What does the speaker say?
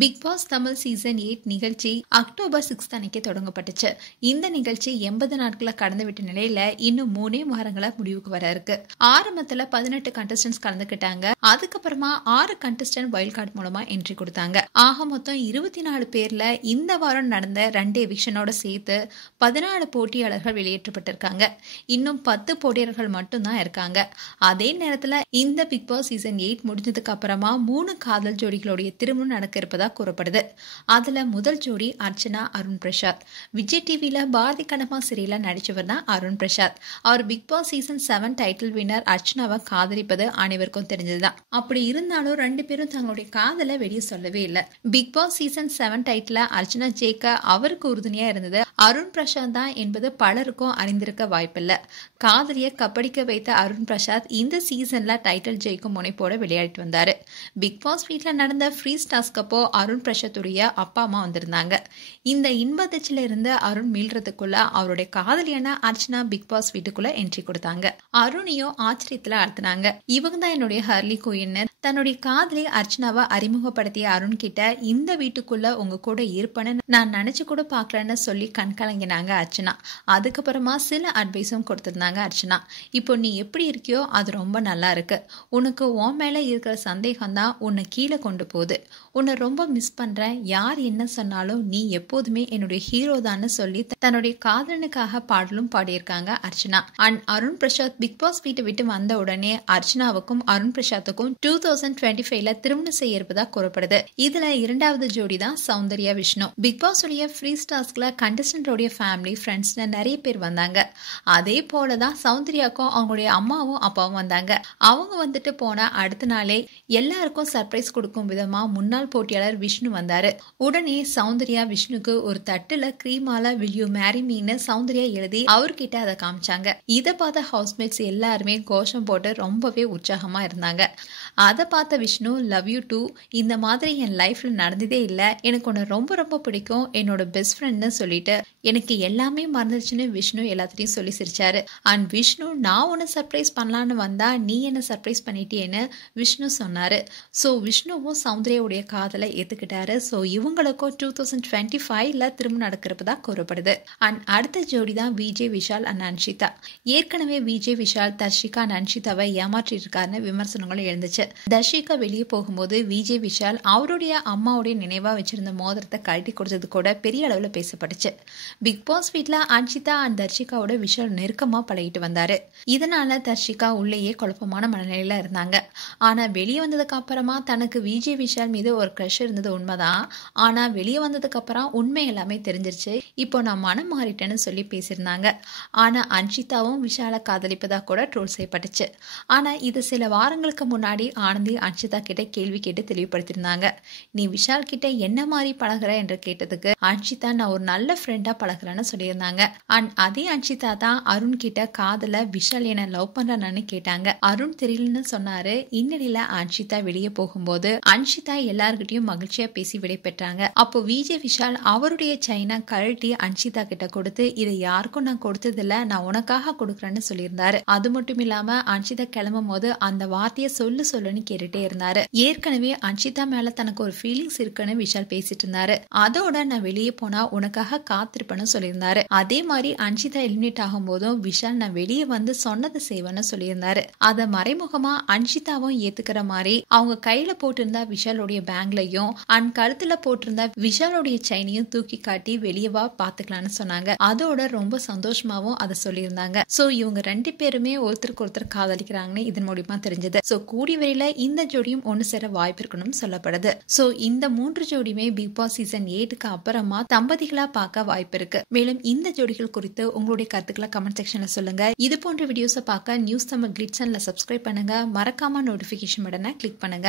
Big pass Tamil season 8 நிகழ்ச்சி October 6 அன்னைக்கு தொடங்கப்பட்டுச்சு. இந்த நிகழ்ச்சி 80 நாட்களை கடந்து விட்ட நிலையில இன்னும் 3 வாரங்களா முடிவுக்கு வர இருக்கு. ஆரம்பத்துல 18 கண்டஸ்டன்ஸ் கலந்துக்கிட்டாங்க. அதுக்கப்புறமா 6 கண்டஸ்டன்ட் வைல்ட் கார்டு மூலமா என்ட்ரி கொடுத்தாங்க. ஆக மொத்தம் 24 பேர்ல இந்த வாரம் நடந்த 2 எவிக்ஷனோட சேர்த்து 14 போட்டியாளர்கள் வெளியேற்றப்பட்டிருக்காங்க. இன்னும் 10 போட்டியாளர்கள் மட்டும்தான் இருக்காங்க. அதே நேரத்துல இந்த பிக் பாஸ் சீசன் 8 முடிஞ்சதுக்கு அப்புறமா 3 காதல் ஜோடிகளுடைய திருமணம் நடக்க இருப்பதா கூறப்படுது. அதுல முதல் ஜோடி அர்ச்சனா அருண் பிரசாத். விஜய் டிவில பாரதி கடமா சீரியல்ல நடிச்சவர் தான் அருண் பிரசாத். அவர் Bigg Boss season 7 title winner அர்ச்சனாவை காதலிப்பது அனைவருக்கும் தெரிஞ்சதுதான். அப்படி இருந்தாலும் 2 பேரும் தங்களுடைய காதலை வெளியே சொல்லவே இல்லை. பிக் பாஸ் சீசன் 7 டைட்டில அர்ச்சனா ஜெயிக்க அவருக்கு உறுதுணையா இருந்தது அருண் பிரசாத் தான் என்பது பலருக்கும் அறிந்திருக்க வாய்ப்பில்லை. காதலிய கப்படிக்க வைத்த அருண் பிரசாத் இந்த சீசன்ல டைட்டில் ஜெயிக்கும் முனைப்போட விளையாடிட்டு வந்தாரு. பிக் பாஸ் வீட்ல நடந்த ஃப்ரீஸ் டாஸ்க் அப்போ அருண் பிரசாத்துடைய அப்பா அம்மா வந்திருந்தாங்க. இந்த இன்பதிச்சில இருந்து அருண் மீள்றதுக்குள்ள அவருடைய காதலியான அர்ச்சனா பிக் பாஸ் வீட்டுக்குள்ள என்ட்ரி கொடுத்தாங்க. அருணையும் ஆச்சரியத்துல அழுத்தினாங்க. இவங்க தான் என்னுடைய ஹர்லி குயின். தன்னுடைய காதலி அர்ச்சனாவை அறிமுகப்படுத்திய அருண் கிட்ட இந்த வீட்டுக்குள்ள உங்க கூட இருப்பேன்னு நான் நினைச்சு கூட பாக்கலன்னு சொல்லி கண்கலங்கினாங்க அர்ச்சனா. அதுக்கப்புறமா சில அட்வைஸும் கொடுத்திருந்தாங்க அர்ச்சனா. இப்போ நீ எப்படி இருக்கியோ அது ரொம்ப நல்லா இருக்கு. உனக்கு உன் மேல இருக்கிற சந்தேகம் தான் உன்னை கீழே கொண்டு போகுது. உன்னை ரொம்ப மிஸ் பண்றேன். யார் என்ன சொன்னாலும் நீ எப்போதுமே என்னுடைய ஹீரோ தான் சொல்லி தன்னுடைய காதலனுக்காக பாடலும் பாடியிருக்காங்க Archana. And Arun Prasad Bigg Boss வீட்டை விட்டு வந்த உடனே அர்ச்சனாவுக்கும் அருண் பிரசாத்துக்கும் 2025ல திருமணம் செய்ய இருப்பதா கூறப்படுது. இதுல இரண்டாவது ஜோடி தான் சௌந்தர்யா விஷ்ணு. பிக் பாஸ் உடைய ஃப்ரீ டாஸ்க்ல கண்டஸ்டன்டோடைய ஃபேமிலி ஃப்ரெண்ட்ஸ் நிறைய பேர் வந்தாங்க. அதே போலதான் சௌந்தர்யாக்கும் அவங்களுடைய அம்மாவும் அப்பாவும் வந்தாங்க. அவங்க வந்துட்டு போன அடுத்த நாளே எல்லாருக்கும் சர்ப்ரைஸ் கொடுக்கும் விதமா முன்னாள் போட்டியாளர் விஷ்ணு வந்தாரு. உடனே சௌந்தர்யா விஷ்ணுக்கு ஒரு தட்டுல கிரீமால வில் யூ மேரி மீன்னு சௌந்தர்யா எழுதி அவர்கிட்ட அதை காமிச்சாங்க. இதை பார்த்த ஹவுஸ்மேட்ஸ் எல்லாருமே கோஷம் போட்டு ரொம்பவே உற்சாகமா இருந்தாங்க. அதை பார்த்த விஷ்ணு லவ் யூ டூ, இந்த மாதிரி என் லைஃப்ல நடந்ததே இல்லை, எனக்கு உன்னை ரொம்ப ரொம்ப பிடிக்கும், என்னோட பெஸ்ட் ஃப்ரெண்ட்னு சொல்லிட்டு எனக்கு எல்லாமே மறந்துச்சுன்னு விஷ்ணு எல்லாத்தையும் சொல்லி சிரிச்சாரு. அண்ட் விஷ்ணு நான் உன்னை சர்ப்ரைஸ் பண்ணலான்னு வந்தா நீ என்ன சர்ப்ரைஸ் பண்ணிட்டேன்னு விஷ்ணு சொன்னாரு. ஸோ விஷ்ணுவும் சௌந்தர்யாவுடைய காதலை ஏத்துக்கிட்டாரு. ஸோ இவங்களுக்கும் 2025ல திருமணம் நடக்கிறதா கூறப்படுது. அண்ட் அடுத்த ஜோடி தான் விஜய் விஷால் அண்ட் அன்ஷிதா. ஏற்கனவே விஜய் விஷால் தர்ஷிகா அண்ட் அன்ஷிதாவை ஏமாற்றி இருக்காருன்னு விமர்சனங்களும் எழுந்துச்சு. தர்ஷிகா வெளியே போகும்போது விஜய் விஷால் அவருடைய அம்மாவுடைய நினைவா வச்சிருந்த மோதிரத்தை கழட்டி கொடுத்தது கூட பெரிய அளவுல பேசப்பட்டுச்சு. பிக் பாஸ் வீட்ல அன்ஷிதா அண்ட் தர்ஷிகாவோட விஷால் நெருக்கமா பழகிட்டு வந்தாரு. இதனால தர்ஷிகா உள்ளேயே குழப்பமான மனநிலையில இருந்தாங்க. ஆனா வெளியே வந்ததுக்கு அப்புறமா தனக்கு விஜய் விஷால் மீது ஒரு கிரஷ் இருந்தது உண்மைதான். ஆனா வெளியே வந்ததுக்கு அப்புறம் உண்மை எல்லாமே தெரிஞ்சிருச்சு. இப்போ நான் மனம் மாறிட்டேன்னு சொல்லி பேசியிருந்தாங்க. ஆனா அன்ஷிதாவும் விஷாலை காதலிப்பதா கூட ட்ரோல் செய்யப்பட்டுச்சு. ஆனா இது சில வாரங்களுக்கு முன்னாடி ஆனந்தி அன்ஷிதா கிட்ட கேள்வி கேட்டு தெளிவுபடுத்திருந்தாங்க. நீ விஷால் கிட்ட என்ன மாதிரி பழகுற என்று கேட்டதுக்கு அன்ஷிதா நான் ஒரு நல்ல ஃப்ரெண்டா பழகுறேன்னு சொல்லியிருந்தாங்க. அண்ட் அதே அன்ஷிதா தான் அருண் கிட்ட காதல விஷால் என்ன லவ் பண்றானு கேட்டாங்க. அருண் தெரியலன்னு சொன்னாரு. இந்நிலையில அன்ஷிதா வெளியே போகும்போது அன்ஷிதா எல்லார்கிட்டையும் மகிழ்ச்சியா பேசி விடை பெற்றாங்க. அப்போ விஜய் விஷால் அவருடைய செயினை கழட்டி அன்ஷிதா கிட்ட கொடுத்து இதை யாருக்கும் நான் கொடுத்ததில்ல, நான் உனக்காக கொடுக்குறேன்னு சொல்லியிருந்தாரு. அது மட்டும் இல்லாம அன்ஷிதா கிளம்பும் போது அந்த வார்த்தையை சொல்லுன்னு கேட்டுட்டே இருந்தாரு. ஏற்கனவே அன்ஷிதா மேல தனக்கு ஒரு ஃபீலிங்ஸ் இருக்குன்னு விஷால் பேசிட்டு இருந்தாரு. அதோட நான் வெளியே போனா உனக்காக காத்திருப்பேன்னு சொல்லியிருந்தாரு. அதே மாதிரி அன்ஷிதா எலிமினேட் ஆகும் போதும் விஷால் நான் வெளியே வந்து சொன்னதை செய்வேன்னு சொல்லியிருந்தாரு. அதை மறைமுகமா அன்ஷிதாவும் ஏத்துக்கிற மாதிரி அவங்க கையில போட்டிருந்தா விஷாலுடைய பேங்க்லயும் அண்ட் கழுத்துல போட்டிருந்தா விஷாலுடைய செயினையும் தூக்கி காட்டி வெளியவா பாத்துக்கலாம்னு சொன்னாங்க. அதோட ரொம்ப சந்தோஷமாவும் அதை சொல்லியிருந்தாங்க. சோ இவங்க 2 பேருமே ஒருத்தருக்கு ஒருத்தர் காதலிக்கிறாங்கன்னு இதன் மூலியமா தெரிஞ்சது. சோ கூடி வரையில இந்த ஜோடியும் ஒன்னு சேர வாய்ப்பு இருக்கணும் சொல்லப்படுது. சோ இந்த 3 ஜோடியுமே பிக் பாஸ் சீசன் 8க்கு அப்புறமா தம்பதிகளா பார்க்க வாய்ப்பு இருக்கு. மேலும் இந்த ஜோடிகள் குறித்து உங்களுடைய கருத்துக்களை கமெண்ட் செக்ஷன்ல சொல்லுங்க. இது போன்ற வீடியோஸை பார்க்க நியூஸ் தமிழ் கிளிட்ஸ் சேனலை சப்ஸ்கிரைப் பண்ணுங்க. மறக்காம நோட்டிபிகேஷன் பட்டனை கிளிக் பண்ணுங்க.